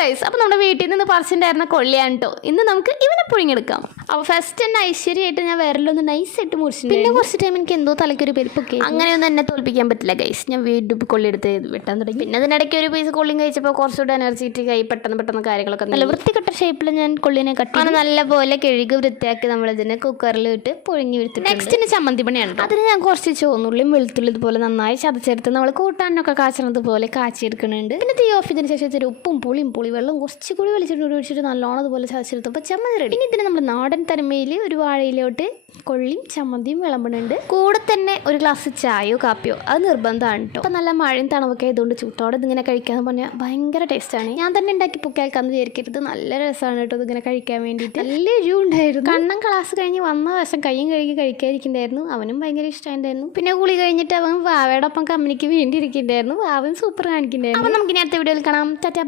Guys, അപ്പോൾ നമ്മുടെ വീട്ടിൽ നിന്ന് പറിച്ചിട്ടുണ്ടായിരുന്ന കൊള്ളിയാണ് കേട്ടോ. ഇന്ന് നമുക്ക് ഇവനെ പുഴുങ്ങിയെടുക്കാം. അപ്പോൾ ഫസ്റ്റ് തന്നെ ഐശ്വര്യമായിട്ട് ഞാൻ വിരലൊന്ന് നൈസായിട്ട് മുറിച്ചിട്ടുണ്ട്. പിന്നെ കുറച്ച് ടൈം എനിക്ക് എന്തോ തലയ്ക്കൊരു പെരുപ്പൊക്കെ. അങ്ങനെയൊന്നും എന്നെ തോൽപ്പിക്കാൻ പറ്റില്ല ഗൈസ്. ഞാൻ വീണ്ടും കൊള്ളിയെടുത്ത് വെട്ടാൻ തുടങ്ങി. പിന്നെ അതിനിടയ്ക്ക് ഒരു പീസ് കൊള്ളിയും കഴിച്ചപ്പോൾ കുറച്ചുകൂടെ എനർജി ഇട്ട് കൈ പെട്ടെന്ന് കാര്യങ്ങളൊക്കെ നല്ല വൃത്തികെട്ട ഷേപ്പിൽ ഞാൻ കൊള്ളിനെ കട്ടി നല്ലപോലെ കഴുകി വൃത്തിയാക്കി നമ്മളിതിനെ കുക്കറിൽ ഇട്ട് പുഴുങ്ങി എടുത്തിട്ട് നെക്സ്റ്റിന് ചമ്മന്തി പണിയാണ്. അതിന് ഞാൻ കുറച്ച് ചുവന്നുള്ളിയും വെളുത്തുള്ളി ഇതുപോലെ നന്നായി ചതച്ചെടുത്ത് നമ്മൾ കൂട്ടാനൊക്കെ കാച്ചുന്നത് പോലെ കാച്ചിയെടുക്കുന്നുണ്ട്. പിന്നെ തീ ഓഫ് ചെയ്തതിന് ശേഷം ഇത്തിരി ഉപ്പും പുളിവെള്ളം കുറച്ചുകൂടി ഒഴിച്ചിട്ട് നല്ലോണം അതുപോലെ ചതച്ചെടുത്തപ്പോൾ ചമ്മന്തി റെഡി. ഇനി ഇതിന് നമ്മൾ നാടൻ തരമയിൽ ഒരു വാഴയിലോട്ട് കൊള്ളിയും ചമ്മന്തിയും വിളമ്പുന്നുണ്ട്. കൂടെ തന്നെ ഒരു ഗ്ലാസ് ചായയോ കാപ്പിയോ അത് നിർബന്ധമാണ് കേട്ടോ. അപ്പം നല്ല മഴയും തണവൊക്കെ ആയതുകൊണ്ട് ചൂട്ടോടെ ഇതിങ്ങനെ കഴിക്കാന്ന് പറഞ്ഞാൽ ഭയങ്കര ടേസ്റ്റാണ്. ഞാൻ തന്നെ ഉണ്ടാക്കി പൊക്കാൽക്കാന്ന് വിചാരിക്കരുത്, നല്ല രസമാണ് കേട്ടോ ഇതിങ്ങനെ കഴിക്കാൻ വേണ്ടിയിട്ട്. നല്ല എരിവ് ഉണ്ടായിരുന്നു. കണ്ണം ക്ലാസ് കഴിഞ്ഞ് വന്ന ദിവസം കയ്യും കഴുകി കഴിക്കാതിരിക്കുന്നുണ്ടായിരുന്നു. അവനും ഭയങ്കര ഇഷ്ടമായിട്ടുണ്ടായിരുന്നു. പിന്നെ കുളി കഴിഞ്ഞിട്ട് അവൻ വാവയുടെ ഒപ്പം കമ്പനിക്ക് വേണ്ടി ഇരിക്കുന്നുണ്ടായിരുന്നു. വാവൻ സൂപ്പർ കാണിക്കുന്നുണ്ടായിരുന്നു. അപ്പം നമുക്ക് ഇനി അടുത്ത വീഡിയോയിൽ കാണാം. ടാറ്റാ.